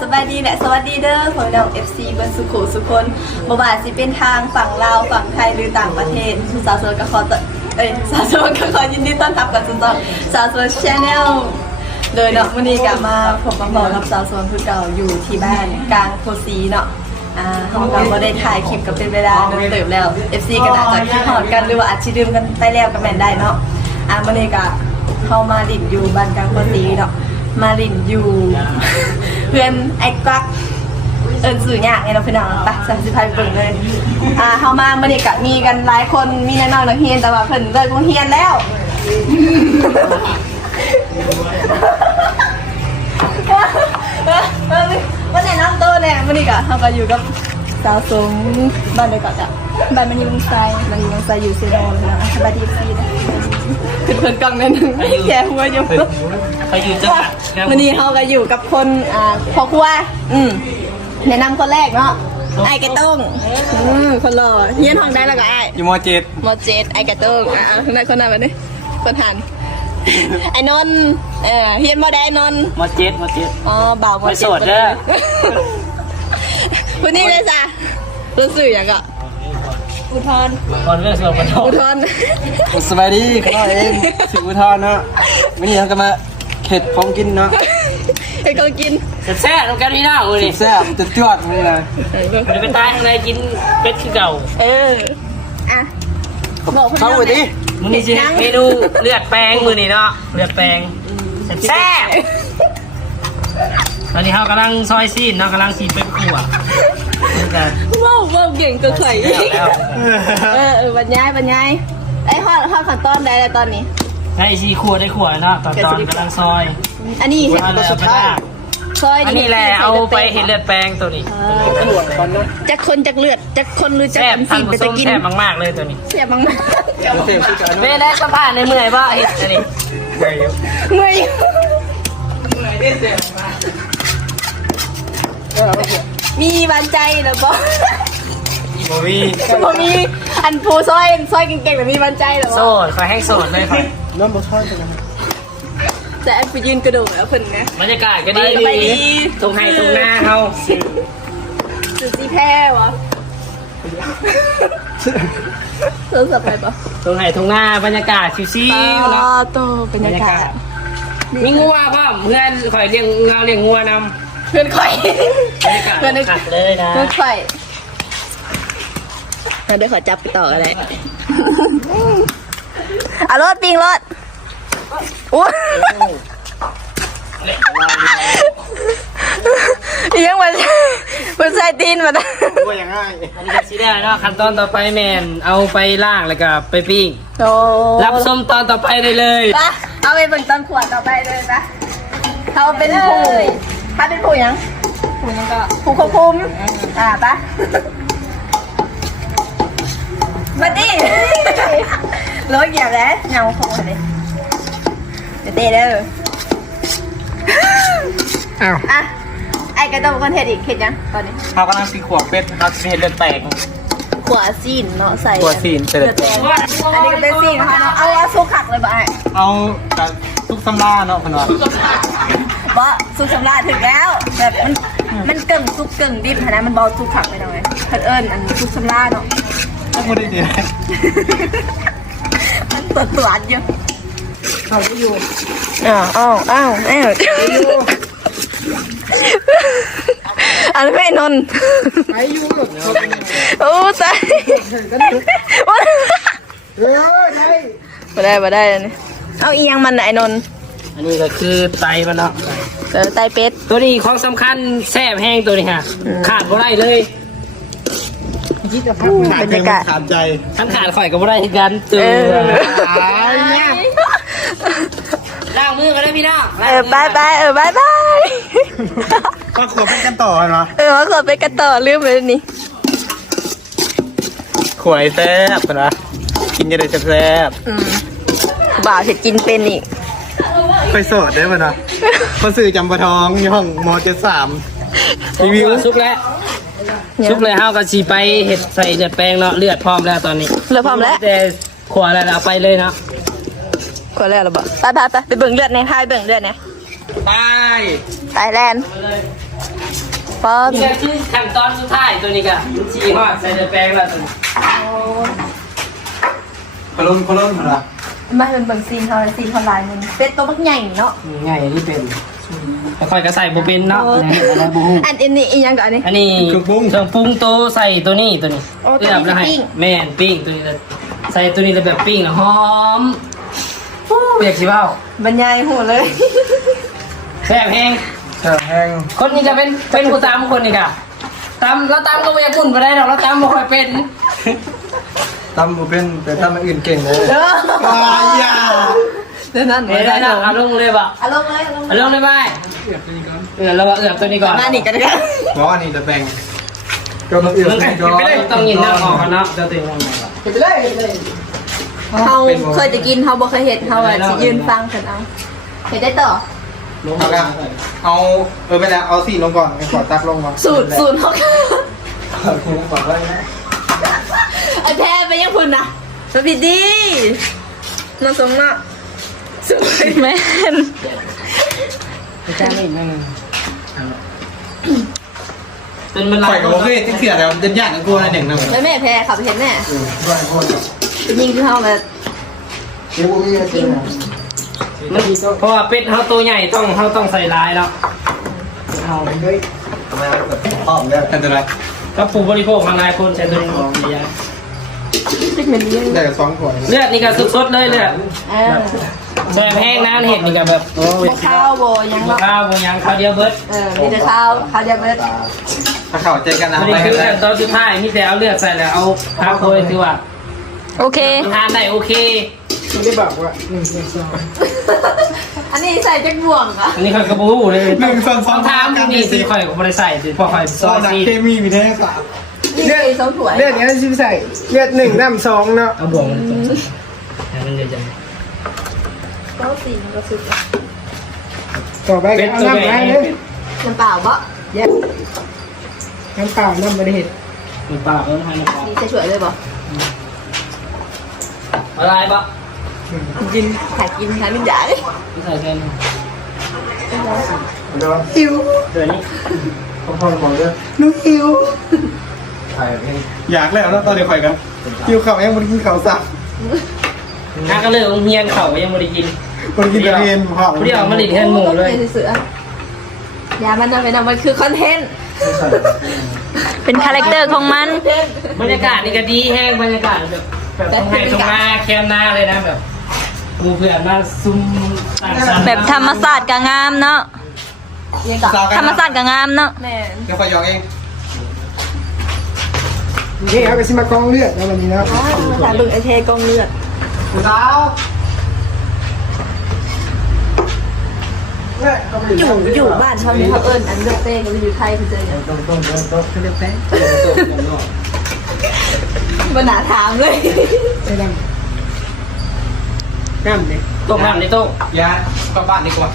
สบายดีและสวัสดีเด้อพ่อน้อง FC เบิร์สุขุสุคนบ่ว่าสิเป็นทางฝั่งลาวฝั่งไทยหรือต่างประเทศสาวโซนก็ขอต้อนเอ้ยสาวโซนก็ขอยินดีต้อนรับกับสู่ช่องสาวโซนชาแนลโดยเนาะวันนี้กลับมาผมมาบอกกับสาวโซนผู้เก่าอยู่ที่บ้านกลางโพสีเนาะอ่าเฮาก็บ่ได้ถ่ายคลิปกับเป็นเวลาโดนเติบแล้ว FC ก็อาจจะคิดฮอดกันหรือว่าอาจสิลืมกันไปแล้วก็แม่นได้เนาะอ่าวันนี้ก็เข้ามาดินอยู่บ้านกลางโพสีเนาะ มาลินอยู่ เพื่อนไอ้กักเอินสื่อเนี่ยไงเราะพี่น้องไปสามสิบพันเปิ่งเลย อ่าเข้ามาเมื่อนี้มีกันหลายคนมีแน้องๆนักเรียนแต่ว่าเพิ่นเลิกโรงเรียนแล้ววันไหนน้ำโตเนี่ยวันนี้กะเขาก็อยู่กับสาวสงบ้านเดียวกันจ้ะ บ้านมันอยู่เมืองไซมันอยู่เมืองไซอยู่เซีโนนนะสบายดีซีนะขึ้นเพิ่นกล้องนิดนึงแย่หัวอยู่ไปอยู่จังหวัดวันนี้เขาก็อยู่กับคนอ่าพ่อครัวอืมแนะนำคนแรกเนาะไอ้กระต้งอืมคนหล่อเฮียนห้องได้แล้วก็ไอ้อยู่มเจ็ดมอเจ็ดไอ้กระต้งอ่าคนนั้นคนนั้นแบบนี้คนหันไอ้นนท์เออเฮียนมาได้นนท์มเจ็ดมเจ็ดอ๋อบ่าวมอไม่เจโสดเด้อคนนี้เลยจ้ะรู้สึกอย่างก็ อุทธรณ์ก่อนเรื่องส่วนประทอุบทธรณ์สบายดีข้าเองสิอุทานเนาะวันนี้เราก็มาเข็ดของกินเนาะให้เขากินแซ่บๆต้องการพี่น้าเลยแซ่บจะจวดมื้อนี้นะมันไปตายข้างในกินเป็ดขี้เก่า เอออะบอกพี่น้เข้าองไปดิมื้อนี้สิเมนูเลือดแปลงมื้อนี้เนาะเลือดแปลงแซ่บตอนนี้เขากำลังซอยซีนเนาะกำลังซีนเป็นขั่ว นี่กันว้าวว้าวเก่งตัวไข่แล้วเออเออบรรยายบรรยายไอ้ยฮอดฮอดขั้นตอนใดแล้วตอนนี้ ได้ซีขั่วได้ขั่วเนาะตอนตอนกำลังซอยอันนี้เห็ดเอาเลยเอาไปลากซอยอันนี้แหละเอาไปเห็ดเลือดแปลงตัวนี้ตำรวจก่อนเนาะจักคนจักเลือดจักคนหรือจักแซ่บอันพัสินนผไปสตะมกินแซ่บมากๆเลยตัวนี้เสียบมากเต็มที่กันไม่ได้สภาพในเมื่อยบ้าเห็ดอันนี้ๆเมื่อยมีบา นใจเหรอบอโมวีบ่มีอันผู้ซอยซอยเก่งๆแบบมีบานใจเหรอโสบอดคอยให้โสดเลยคอยน้ำบ่ทอดกันนะแต่อันไปยืนกระโดดแล้วเพิ่นนะ บรรยากาศก็ดีสบายดี ตรงไห้ตรงหน้าเขาสุดสีแพ้วะโทรศัพท์ไปปะตรงไห้ตรงหน้าบรรยากาศชิวๆเนาะ โตบรรยากาศ มีงัวก็เพื่อนคอยเลี้ยงเงาเลี้ยงงัวนำเพื่อนข่อยบรรยากาศเพื่อนขัดเลยนะเพื่อนข่อยเราได้ขอจับไปต่อกันเลยเอารถปิงรถอู้ยังมันมันใส่ตีนมันนะว่าอย่างง่ายอันนี้ก็ชิได้เนาะขั้นตอนต่อไปแมนเอาไปล่างแล้วก็ไปปิ้งโอ้รับส้มตอนต่อไปได้เลยปะเอาไปเบิ่งต้นขวดต่อไปเลยนะเขาเป็นผู้ ถ้าเป็นผู้ยังผู้ยังก็ผู้ควบคุม อ่าปะมาดิรถเหยียบแล้วเงาโค้งเลยเดี๋ยวเตะเด้ออ้าวอะไอ้กระโดดคนเห็ดอีกเห็ดยังตอนนี้เขากำลังสีขวบเป็ดเราจะเห็นเลือดแตกขวาซีนเนาะใส่ขวาซีนใส่เลือดแดงอันนี้ก็เป็นซีนนะคะเนาะเอาเอาซุกขักเลยบ่ไอ้เอากับทุกสำลาเนาะพนว่า บ่ซุกสำราญถึงแล้วแบบมันมันเก่งซุกเก่งดิบนะมันเบาซุกขักไปหน่อยเพิ่นเอิญอันซุกสำราญเนาะถ้าไม่ได้ดีมันตัวตัวๆอยู่เขาไม่อยู่อ้าวอ้าวอ้าวอ้าวอันไม่นนท์ไปอยู่เขาเป็นยังไงโอ้ตายเออได้มาได้มาได้เลยนี่เอาอีหยังมันน่ะไอ้นนท์ อันนี้ก็คือไตมันเนาะเออไตเป็ดตัวนี้ของสำคัญแซ่บแห้งตัวนี้ค่ะ ขาดบ่ได้เลยขาดใจขาดใจทั้งขาดข่อยกับบ่ได้คือกันตัวเออเนี่ยล้างมือกันได้พี่น้องเออบายบายเออบายบายก็ขวบเป็นกันต่อเนาะเออมาขอไปกันต่อลืมไปนี่ขวยแซ่บพนว่ากินจะได้แซ่บอืมบ่าวจะกินเป็นอีก ไปโสดได้ป่ะนะคนสื่อจำปะทองย่องมเจ็ดสามรีวิวซุปแล้วซุปเลยเฮาก็สิไปเห็ดใส่เลือดแปลงเนาะเลือดพร้อมแล้วตอนนี้เลือดพร้อมแล้ว แต่ขวดแล้วเอาไปเลยเนาะขอแล้วหรอบ่ไปไปไปไปเบิ่งเลือดในพายเบิ่งเลือดนะไปไทยแลนด์ป๊อปนี่ก็คือขั้นตอนสุดท้ายตัวนี้ก็ชีฮอดใส่เดือแป้งแล้วตัวนี้พลุนพลุนเหรอ มาเป็นเบิ่งซีนเขาซีนเขาลายมันเป็ดตัวบักใหญ่เนาะง่ายนี่เป็นค่อยๆก็ใส่บ่เป็นเนาะเนี่ยอะไรบ่ฮู้อันอันนี้อีกอยังก่อนนี่ อันนี้เครื่องปรุง เครื่องปรุงตัวใส่ตัวนี้ตัวนี้โอ้ตัวนี้เลือกแล้วให้ปิ้ง แม่นปิ้งตัวนี้แล้วใส่ตัวนี้แล้วแบบปิ้งแล้วหอมเปียกสิเว้าบรรยายหัวเลย แซ่บแห้งแห้งแห้งคนนี้จะเป็นเป็นผู้ตามคนนี้ค่ะตามแล้วตามก็ไม่อยากหมุนไปได้หรอกแล้วตามบ่ค่อยเป็น ตำบูเป็นแต่ตำอย่างอื่นเก่งเลยเด้อว้ายาเดี๋ยวนั้นเดี๋ยวได้นะเอาลงเลยบ่อารมณ์เลยอารมณ์เอาลงเลยไหมเออเราว่าเอือบตัวนี้ก่อนหน้าหนีกันกันเพราะอันนี้จะแบ่งก็มาเอื่นมึงให้กิก่อนนไปเลยต้องยินหน้าออกกันเนาะเดี๋ยวตัวเองลงมาก่อนไปเลยไปเลยเขาเคยจะกินเขาบ่เคยเห็นเขาอะสิยืนฟังกันเอาเห็นได้ต่อเอาละเอาเออไม่ได้เอาสี่ลงก่อนไอ้ก่อนตักลงมาสูตรสูตรเขาค่ะเอาลงก่อนไว้นะ ไอ้แพ้ไปยังคุณนะสวัสดีน้องสมน่ะสวยแม่นไปจ้างอีกนิดนึงจนมันลาข่อยยกับโอเคที่เสียแล้วยันยันกูอะไรหนึ่งนะแล้วแม่แพ้ขับไปเห็นแม่ด้วยโคตรไปยิงคือเขาแบบเดี๋ยวกูมีอะไรกินมันเพราะว่าเป็ดเขาตัวใหญ่ต้องเขาต้องใส่ลายแล้วเอาเฮ้ยทำไมแบบอ้อมแบบอันตรายก็ผู้บริโภคทางหลายคนใช้ตัวนี้หมดเลยเป็นเหมือนยิง ได้สองขวดเลือดนี่ก็สดๆเลยเลือดอ่าแซ่บแห้งนะเห็ดนี่ก็แบบโอ้ยบ่ข้าวโบยังบ่เนาะข้าวบ่หยังข้าวเดียวเบิดเออมีแต่ข้าวข้าวเดียวเบิดถ้าเข้าใจกันนะไม่ไปได้กัคืนอได้แต่ตอนสุดท้ายมีแต่เอาเลือดใส่แล้วเอาพักโคยคือว่าโอเค ทานได้โอเค ไม่ได้บอกว่าหนึ่งสองสองอันนี้ใส่จักบ่วงอะอันนี้ค่อยกระบูเลยหนึ่งสองสองทามนี่สิค่อยก็บ่ได้ใส่สิพอค่อยซซออยยนักสิเคมีมีได้สาม นี่คือสองถ้วยเลือดนี้ชิมใส่เลือดหนึ่งน้ำสองเนาะเอาบ่วงมันตรงให้มันเยอะจังก็สีมันก็สุดต่อไปๆเป็เอาน้ำไปเลยน้ำเปล่าบ่แยกน้ำเปล่าน้ำบริเหตุมันปล่าเออให้มันปล่ากนี่จะช่วยเลยบ่อะไรปะกินถ่ายกินค่ะมินจ๋าเลยไม่ใส่แค่นี้เดี๋ยวหิวเดี๋ยวนี้พ่อพ่อบอกด้วยหนูหิว อยากแล้วนะตอนเดี๋ยวคอยกันกินข้าวยังไม่ได้กินข้าวสักถ้าก็เลยโรงเรียนเขายังไม่ได้กินคนกินแต่เรียนพ่อเรียกมาดิแทนหมูเลยเสืออย่ามันนะไปนะมันคือคอนเทนต์เป็นคาแรคเตอร์ของมันบรรยากาศนี่ก็ดีแห้งบรรยากาศแบบแบบตรงไหนตรงมาแคมนาเลยนะแบบกูเพื่อนมาซุ่มต่างสรรค์แบบธรรมศาสตร์ก็งามเนาะยังกับธรรมศาสตร์ก็งามเนาะแม่เดี๋ยวคอยยองเอง นี่เอาไปซิมากองเลือดแล้ววันนี้นะอ้าวถ่ายบึงไอเทกองเลือดสาวอยู่อยู่บ้านชอบนี้เขาเอิญอันเลือกเต้ก็ไปอยู่ไทยเขาเจออย่างต้มต้มต้มต้มเรียกแป้งมันหนาถามเลยใส่น้ำน้ำเลยต้มน้ำในโต๊ะยาเข้าบ้านดีกว่า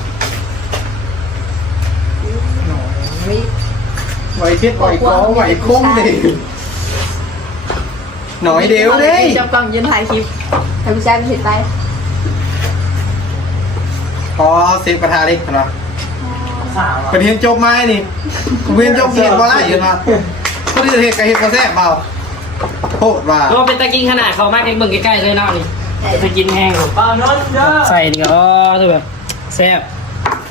ไหวเช็ดไหวก้อไหวคุ้มดิ หน่อยเดียวเลยจับกล้องยืนถ่ายคลิปให้ผู้ชายไปเห็นไปพอเซฟกระทะเล็กนะประเด็นจบไหมนี่ประเด็นจบเห็นบ่ได้อยู่นะก็ที่จะเห็นกับเห็นบ่แซ่บเปล่าโคตรว่าก็เป็นตะกินขนาดเขามากเบิ่งใกล้ๆเลยเนาะนี่ตะกินแห้งใส่นี่ก็อ๋อคือแบบแซ่บ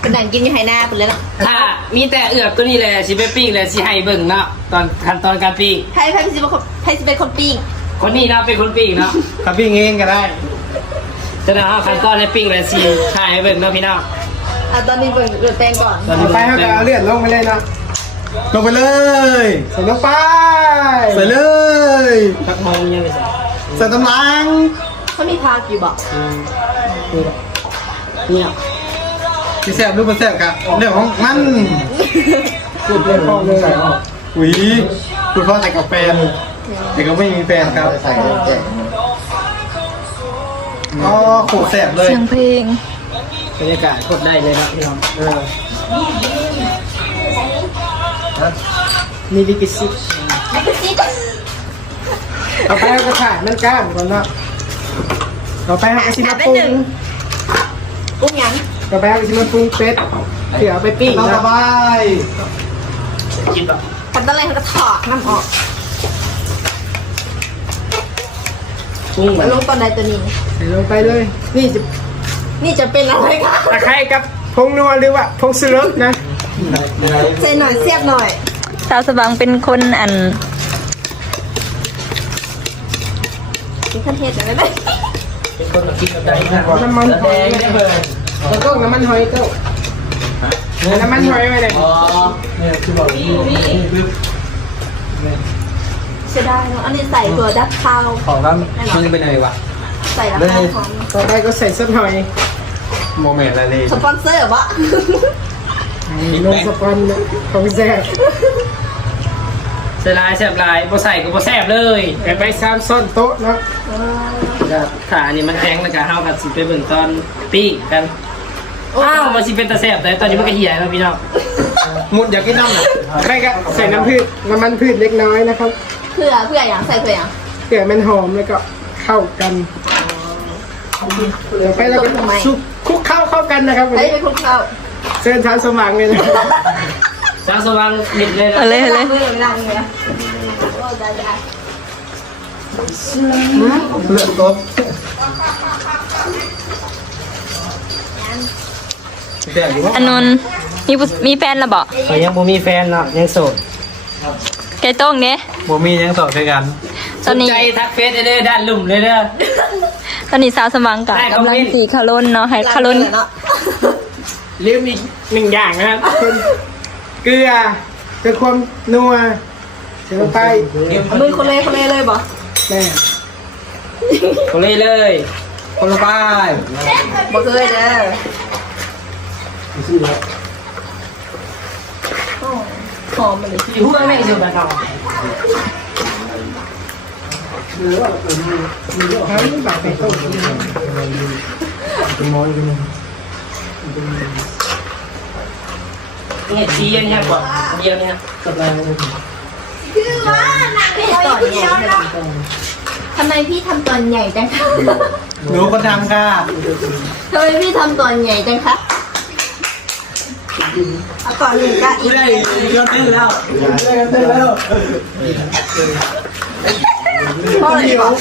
เป็นหนังกินอยู่ไฮหน้าเป็นแล้วถ้ามีแต่เอือบตัวนี้แหละสิไปปิ้งแหละสิให้เบิ่งเนาะตอนขั้นตอนการปิ้งไทยไทยเป็นคนไทยเป็นคนปิ้ง คนนี้เนาะเป็นคนปิ้งเนาะขับพี่เองก็ได้จะนะเอาขั้นตอนในปิ้งแหละสิถ่ายให้เบิ่งเนาะพี่น้องอะตอนนี้เปิดเปิดแปลงก่อนตอนต่นี้อไปเขาก็เอาเลือดลงไปเลยนะลงไปเลยใส่ลงไปใส่เลยทักมองยังไม่ใส่ใส่ตำลังเขามีพาอยู่บอกเนี่ยที่แซ่บรูปมันแซ่บกะเรื่องของมันพูดเลยพ่อเลยอุ้ยคุณพ่อแต่กับแฟน แต่ก็ไม่มีแฟนครับใส่ก็โคตรแซ่บเลยเสียงเพลงบรรยากาศกดได้เลยเนาะพี่น้องเออมีดิกิซิตต่อไปเขาก็ถ่ายมันกล้ามก่อนเนาะต่อไปเขาก็ซิมาปรุงกุ้งยังต่อไปเขาก็ซิมาปรุงเป็ดเผื่อเอาไปปิ้งเราสนะบายกินแบบขั้นตอนแรกเขาก็ถอดน้ำออก กุ้งแล้วลงตอนใดตัวนี้ ใส่ลงไปเลย นี่จะนี่จะเป็นอะไรคะตะไคร้กับพงนัวหรือว่าพงสุรสนะใส่หน่อยเสียบหน่อย สาวสว่างเป็นคนอันมีขั้นเทศอะไรไหมเป็นคนมากินแบบไหนนะน้ำมันหแดอยงไม่ได้เบิร์นแล้วก็น้ำมันหอยเต้าน้ำมันหอยไว้เลย อ๋อเนี่ยคือบอกนี่นี่ปึ๊บ เสียดายเนาะอันนี้ใส่ถั่วดักข้าว ของร้านมันจะเป็นไงวะใส่ราคาของต่อไปก็ใส่ซอสหอยโมเมนต์อะไรเลยสปอนเซอร์วะนมสปอนของแซ่บใส่ลายแซ่บลายบ่ใส่ก็บ่แซ่บเลยแต่ไปซ้ำซ้อนโต๊ะเนาะขาอันนี้มันแข็งแล้วก็เฮากับสิไปเบิ่งตอนปิ้งกัน อ้าวมันสิเป็นตาแซ่บแต่ตอนนี้มันก็เหี่ยแล้วพี่น้องหมุดอยากกินน้ำน่ะไปก็ใส่น้ำพืชน้ำมันพืชเล็กน้อยนะครับเพื่อเพื่ออย่างใส่เพื่ออย่างเผื่อมันหอมแล้วก็เข้ากันเดี๋ยวไปแล้วก็ซุปคลุกเข้าเข้ากันนะครับวันใช้นี้ไปคลุกข้าวเชิญทานสว่างเลยนะสาวสว่างนิดเลยนะเอาเลยเอาเลยไม่ได้ไม่ได้ไม่ได้โอ้ได้ได้เลือดตบแต่ อยู่ว่าอันนนมีผู้มีแฟนและบอกเขายังบ่มีแฟนเนาะยังโสดไก่โต้งเนี้ยโมมียังสอบด้วยกันตอนนี้สใจทักเฟซได้เลยด้านลุ่มเลยเด้อ ตอนนี้สาวสว่างกับได้คอมกำลัเมงนต์สีคารุนเนาะให้คารุนเนาะลืมอีกหนึ่งอย่างนะครับคนเกลือเพื่อความนัวเสร็จแล้วไปมือคนเลยคนเลยเลยบ่แม่คนเลยเลย คนละป้ายบ่เคยเด้อ หอมมันเลยอยู่หัวแม่อยู่บ้านเราทั้งแบบไก่ต้มเนี่ยชีเย็นแค่กว่าเดียวเนี่ยคือว่าหนังพี่ตอนใหญ่ทำไมพี่ทำตอนใหญ่จังคะหนูคนทำค่ะทำไมพี่ทำตอนใหญ่จังคะ เอาก่อนหนึ่งก็อีกได้ยอดตื้อแล้วพ่อเลยบอก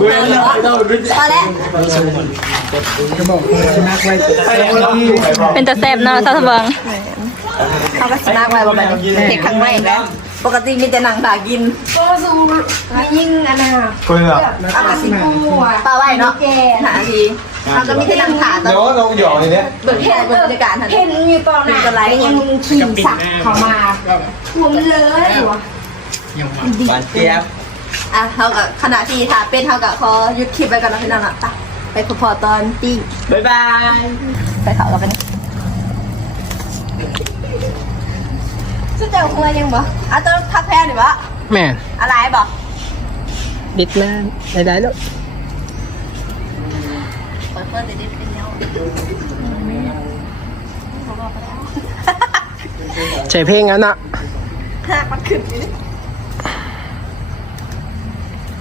กูยังไม่ต้องพอแล้วจะบอกชนะไว้เป็นตาแซบเนาะสาวสว่างเขาก็ชนะไว้ประมาณนี้เห็นครั้งแรกแล้ว ปกติมีแต่หนังตากิน ก็ซูไม่ยิ่งอันน่ะเกลือเอากระสิปูอะปลาไหวเนาะหาทีเขาก็มีแต่หนังขาตอนเดี๋ยวลงหยอกอย่างเนี้ยเบิกแค่บรรยากาศทันเห็นอยู่ตอนไหนยังขี่สักเข้ามาผมเลยว่ะบานเจี๊ยบอะเขากับขณะที่ถ่าเป็นเขากับคอหยุดคลิปไปก่อนนะพี่น้องอะไปไปพอๆตอนปิ้งบ๊ายบาย ไปเขากับไป นี่สุดเจ้าหัวยังบ่อะต้องทักแพ้หรือวะแม่อะไรบ่ดิดแม่ได้ๆแล้วเปิดเปิดเด็ดๆเป็นเนาะใส่เพลงอันน่ะหากมันขึ้นอยู่ดิ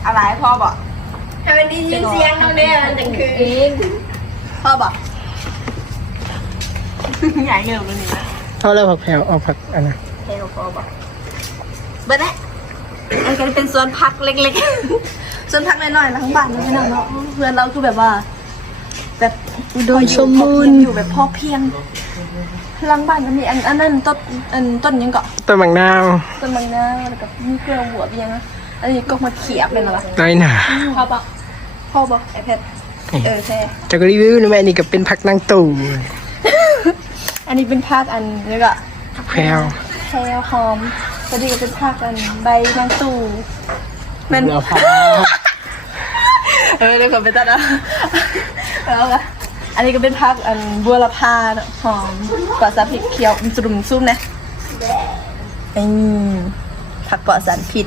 อะไรพ่อบอกทำไมได้ยินเสียงเขาเนี่ยมันจะคือเองพ่อบอกใหญ่เงินมันนี่นะเท่าแล้วผักแผ่วเอาผักอันน่ะ เทลพ่อบอกเบิร์ดแหละอันก็เป็นสวนพักเล็กๆ สวนพักน้อยๆหลังบ้านนะพี่น้องเนาะเพื่อนเราคือแบบว่า แบบอุดมสมบูรณ์อยู่แบบพอเพียงหลังบ้านก็มีอันอันนั้นต้นอันต้นยังเกาะต้นบางนาวต้นบางนาแล้วก็มีเครือหัวเบียงอะอันนี้ก็มาเขียบเลยนะวะน้อยหนาพ่อบอกพ่อบอกไอแพดเออใช่จะก็รีวิวนะแม่นี่ก็เป็นผักนางตู่อันนี้เป็นภาคอันนี้ก็ผักแผ่วแพรหอมพอดีก็เป็นภาคอันใบนางตู่มันเราผักเออเดี๋ยวก่อนไปตัดนะแล้วก็อันนี้ก็เป็นภาคอันบัวละพาเนอะหอมกว่าสารพิษเคี้ยวจะรุมซุ่มนะนี่ผักเกาะสารพิษ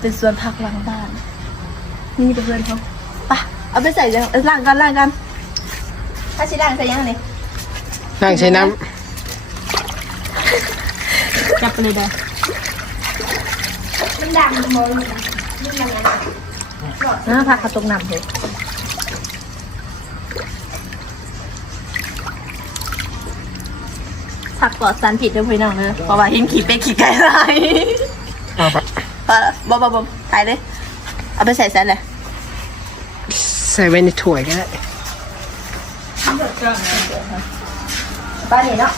เป็นส่วนผักหลังบ้าน นี่เป็นเพื่อนเขาไปะเอาไปใส่ยังเออล้างกันล้างกันถ้าชิล้างใส่ยังนี่นั่งใช้น้ำ จับไปเลยได้มันดังมองนะผักกระตุกน้ำเลยผักปลอดสารพิษเด้อพี่น้องเด้อเพราะว่าเห็นขี้เป็ดขี้ไก่หลายเอาไปพอละบ่บ่บ่ตายเลย เอาไปใส่แซนเลยใส่ไว้ในถ้วยก็ได้ป้านี่เนาะ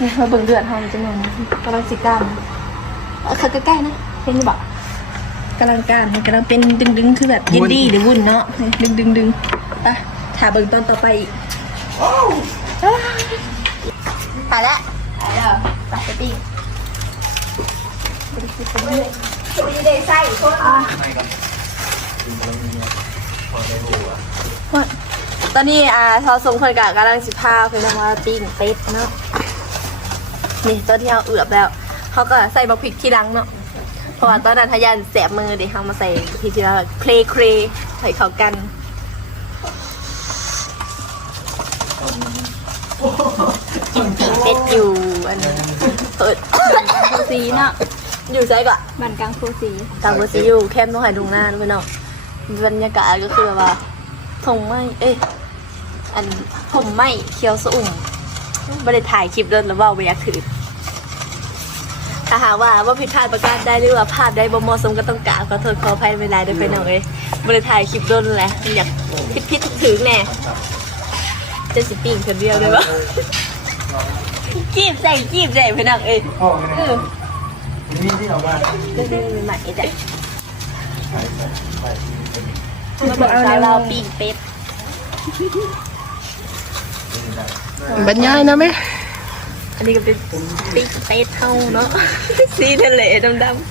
นี่เขาเบิ่งเดือดเฮาจังหวะนี้กำลังสิกล้ามเอาเข้าใกล้ๆนะเห็นบ่กำลังกล้ามกำลังเป็นดึงๆคือแบบยินดีหรือวุ่นเนาะดึงดึงดึงๆไปถ่าเบิ่งตอนต่อไปอีกถ่ายแล้วถ่ายแล้วไปไปปิ้งไม่ได้ใส่โคตรอะตอนนี้อ่าทอทรงคนกะกำลังสิพาเพื่อนมาปิ้งเป็ดเนาะ นี่ตอนที่เราเอือบแล้วเขาก็ใส่บะพริกที่หลังเนาะเพราะว่าตอนนั้นทายานแสบมือเดี๋ยวเขามาใส่พริกที่เราเคลเคลใส่เข้ากันกินปิ้งเป็ดอยู่อันนี้เปิดฟูซีเนาะอยู่ใจกะบ้านกลางฟูซีต่างประเทศอยู่แคมป์ต้องหายดุงหน้าด้วยเนาะบรรยากาศก็คือแบบว่าทงไม่เอ้ยอันผมไม่เคียวสะอุ่ม ไม่ได้ถ่ายคลิปเดินแล้วว่าไปอยากถือถ้าหากว่าว่าผิดพลาดประการได้หรือว่าพลาดได้บ่เหมาะสมก็ต้องกราบขอโทษขออภัยเวลาด้วยไปหน่อยไม่ได้ถ่ายคลิปเดินแหละอยากพิดพิดถึกถึงแน่จะสิปิ้งคนเดียวเลยวะจีบใส่จีบใส่ไปหนังเอ้ยเออมีที่ออกมาก็คือใหม่แต่มาบอกสาวเราปีกเป็ด บรรยายนะแม่อันนี้ก็เป็นปีกเป็ดเท่าเนาะสีทะเลดำๆ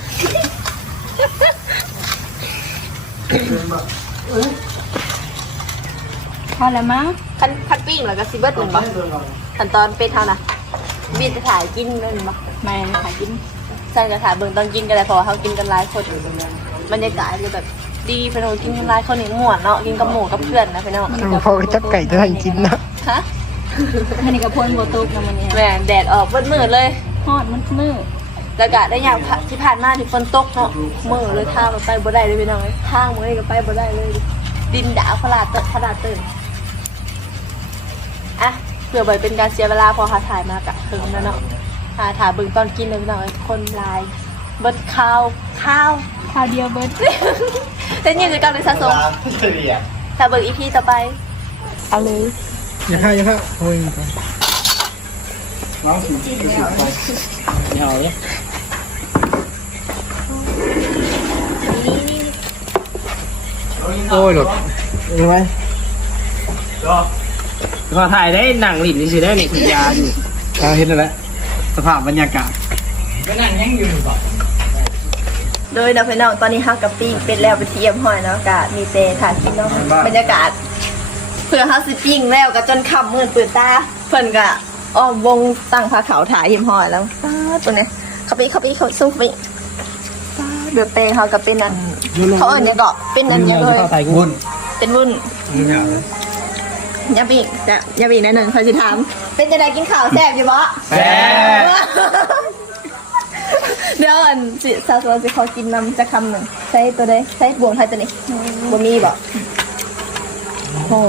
พอแล้วมั้งคันคันปิ้งแล้วก็ซิเบิร์ตหนึ่งปะขั้นตอนเป็ดเท่านะบีจะถ่ายกินนั่นปะไม่ขายกินสั่นจะถ่ายเบิ่งตอนกินกันเลยเพราะว่าเขากินกันหลายคนบรรยากาศจะแบบดีเพื่อนกินกันหลายคนนี่ม่วนเนาะกินกับหมูกับเพื่อนนะเพื่อนเนาะพอกระจับไก่จะทันกินนะฮะ มันนี่ก็พ่นโบตุกนะมันนี่แหม่แดดออกมืดๆเลย ฮอดมันมืดแล้วก็ได้อย่างผ่าที่ผ่านมาที่ฝนตกเนาะมือเลยทางมันไปบ่ได้เลยพี่น้องเอ้ยทางมือนี่ก็ไปบ่ได้เลย ดินดาพลาดเตอะพลาดตื่นอะเพื่อบ่เป็นการเสียเวลาพอหาถ่ายมากะถึงแล้วเนาะหาถ่ายเบิ่งตอนกินเลยพี่น้องเอ้ยคนหลายเบิดข้าวข้าวข้าวเดียวเบิดเต้นยืนจะกลับเลยสะสมที่เรียถ้าเบิ่งอีพีต่อไปเอาเลย อย่าฆ่าอย่าฆ่าโอ้ยก่อนเอาเลยโอ้ยหลดเห็นไหมก็ถ่ายได้หนังหลินนี่สิได้ในขุนยาอยู่อ่าเห็นแล้วแหละสภาพบรรยากาศก็นั่งยังอยู่ก่อนโดยนะพี่น้องตอนนี้ฮักกับปิ้งเป็นแล้วไปเทียมหอยเนาะกะมีเตถ่ายกินเนาะบรรยากาศเพื่อฮักสิปิ้งแล้วก็จนค่ำมืดปืนตาเพิ่นก็อ้อมวงตั้งผ้าขาวถ่ายเทียมหอยแล้วป้าดตัวเนี้ยเขาไปเขาไปเขาสู้ไปป้าดเดือดเตงเขากับเป็นอันเขาเอิ้นเนี่ยงก็เป็นอันเนี้ยเลยถ่ายกูนเป็นวุ่นยาบีจะยาบีแน่นอนเขาจะถามเป็นจะได้กินข้าวแซ่บอยู่บ่แซ่บเดี๋ยวอันสิซาโซสิขอกินน้ำจะคำหนึ่งใช้ตัวใดใช้บวงไทยตัวนี้บ่มีบ่ โอ้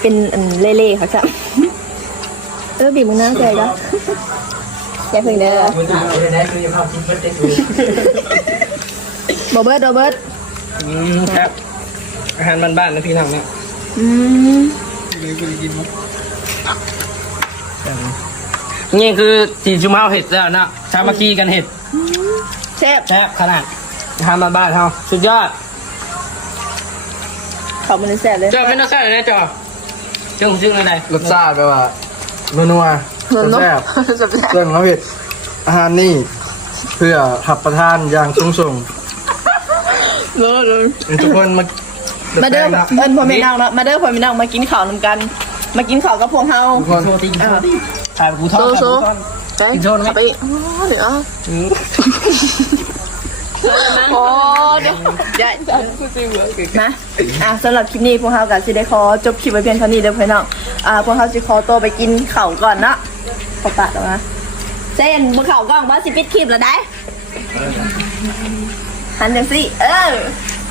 เป็นอันเล่ๆเขาจ้ะเออบีบมือน้ำใจก็อย่าเพิ่งเด้อมึงถ่ายไปได้คือยังเอากินเบิร์ดได้ดูโบเบิร์ดโบเบิร์ดอืมครับอาหารบ้านๆนะพี่น้องนะอืมนี่คือสีชุมเฮาเห็ดแล้วนะชามาคีกันเห็ดแซ่บแซ่บขนาดอาหารบ้านๆเฮาสุดยอด ขอบมันแซ่บเลย เจ้าไม่ต้องใส่เลยนะจอเจ้าของซึ่งอะไรรสชาติแปลว่านัวเหมือนๆนกแซ่บแซ่บเครื่องเขาเผ็ดอาหารนี่ เพื่อขับประทานอย่างสูงส่งเลยทุกคนมามาเด้อนะเอิญพ่อแม่นางเนาะมาเด้อพ่อแม่นางมากินข้าวนำกัน มากินข้าวกับพวกเฮาทุกคนโชว์ตีนโชว์ตีนถ่ายกูทอดโชว์ถ่ายกูทอดไปกินโชว์ได้ไหมไปอ๋อเดี๋ยวอะ โอ้เดี๋ยวเดี๋ยวนะอะสำหรับคลิปนี้พวกเขากับสิได้ขอจบคลิปไว้เพียงเท่านี้เด้อพี่น้องอ่าพวกเขาสิขอตัวไปกินเข่าก่อนเนาะขอตัดแล้วนะเส้นบนข้ากล้องว่าสิปิดคลิปแล้วได้หันจังสิเออ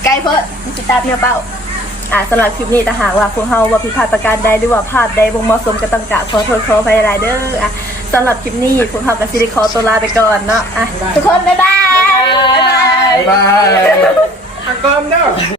ไกลเพิ่นสิตาเมียเป้า อ่าสำหรับคลิปนี้ถ้าหากว่าพวกเฮาว่าผิดพลาดประการใดหรือว่าภาพใดบ่เหมาะสมก็ต้องกราบขอโทษขออภัยหลายเด้ออะสำหรับคลิปนี้พวกเฮาก็สิได้ขอตัวลาไปก่อนเนาะอะทุกคนบ๊ายบาย บ๊ายบาย บายอากอมเด้อ